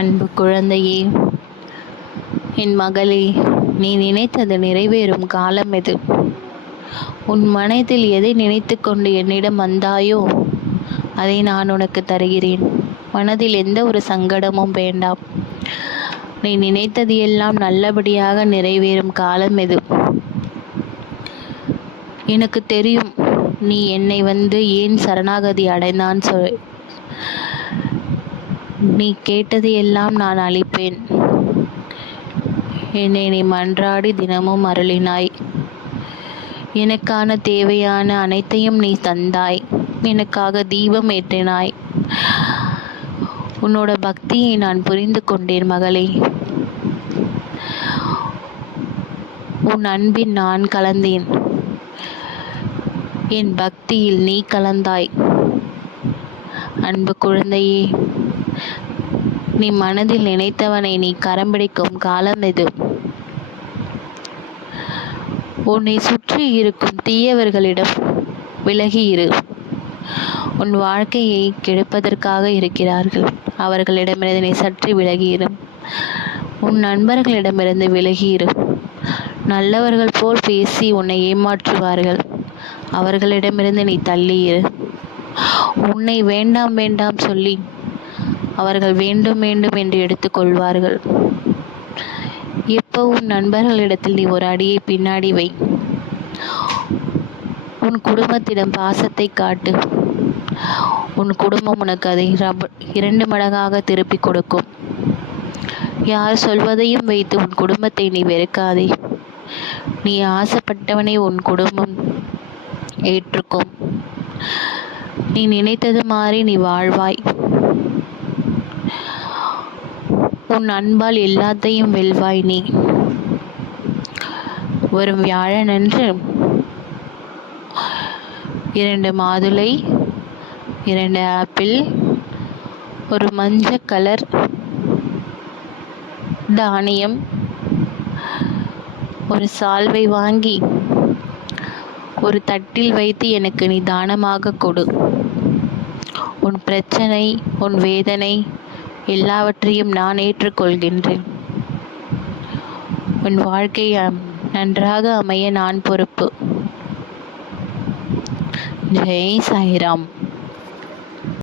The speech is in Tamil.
அன்பு குழந்தையே, என் மகளே, நீ நினைத்தது நிறைவேறும் காலம் இது. உன் மனதில் எதை நினைத்து கொண்டு என்னிடம் வந்தாயோ அதை நான் உனக்கு தருகிறேன். மனதில் எந்த ஒரு சங்கடமும் வேண்டாம். நீ நினைத்தது எல்லாம் நல்லபடியாக நிறைவேறும் காலம் இது. எனக்கு தெரியும் நீ என்னை ஏன் சரணாகதி அடைந்தான் நீ கேட்டது எல்லாம் நான் அளிப்பேன். என்னை நீ மன்றாடி தினமும் அருளினாய். எனக்கான தேவையான அனைத்தையும் நீ தந்தாய். எனக்காக தீபம் ஏற்றினாய். உன்னோட பக்தியை நான் புரிந்து கொண்டேன் மகளே. உன் அன்பில் நான் கலந்தேன். என் பக்தியில் நீ கலந்தாய். அன்பு குழந்தையே, நீ மனதில் நினைத்தவனை நீ கரம் பிடிக்கும் காலம் இது. உன்னை சுற்றி இருக்கும் தீயவர்களிடம் விலகி இரு. உன் வாழ்க்கையை கெடுப்பதற்காக இருக்கிறார்கள். அவர்களிடமிருந்து நீ சற்று விலகியிரு. உன் நண்பர்களிடமிருந்து விலகியிரு. நல்லவர்கள் போல் பேசி உன்னை ஏமாற்றுவார்கள். அவர்களிடமிருந்து நீ தள்ளியிரு. உன்னை வேண்டாம் வேண்டாம் சொல்லி அவர்கள் வேண்டும் வேண்டும் என்று எடுத்துக்கொள்வார்கள். எப்பவும் நண்பர்களிடத்தில் நீ ஒரு அடியை பின்னாடி வை. உன் குடும்பத்திடம் பாசத்தை காட்டு. உன் குடும்பம் உனக்கு அதை 2 மடங்காக திருப்பி கொடுக்கும். யார் சொல்வதையும் வைத்து உன் குடும்பத்தை நீ வெறுக்காதே. நீ ஆசைப்பட்டவனை உன் குடும்பம் ஏற்றுக்கும். நீ நினைத்தது மாதிரி நீ வாழ்வாய். உன் அன்பால் எல்லாத்தையும் வெல்வாய். நீ வரும் வியாழனன்று 2 மாதுளை, 2 ஆப்பிள், ஒரு மஞ்சள் கலர் தானியம், ஒரு சால்வை வாங்கி ஒரு தட்டில் வைத்து எனக்கு நீ தானமாக கொடு. உன் பிரச்சனை, உன் வேதனை எல்லாவற்றையும் நான் ஏற்றுக்கொள்கின்றேன். உன் வாழ்க்கை நன்றாக அமைய நான் பொறுப்பு. ஜெய் சாய்ராம்.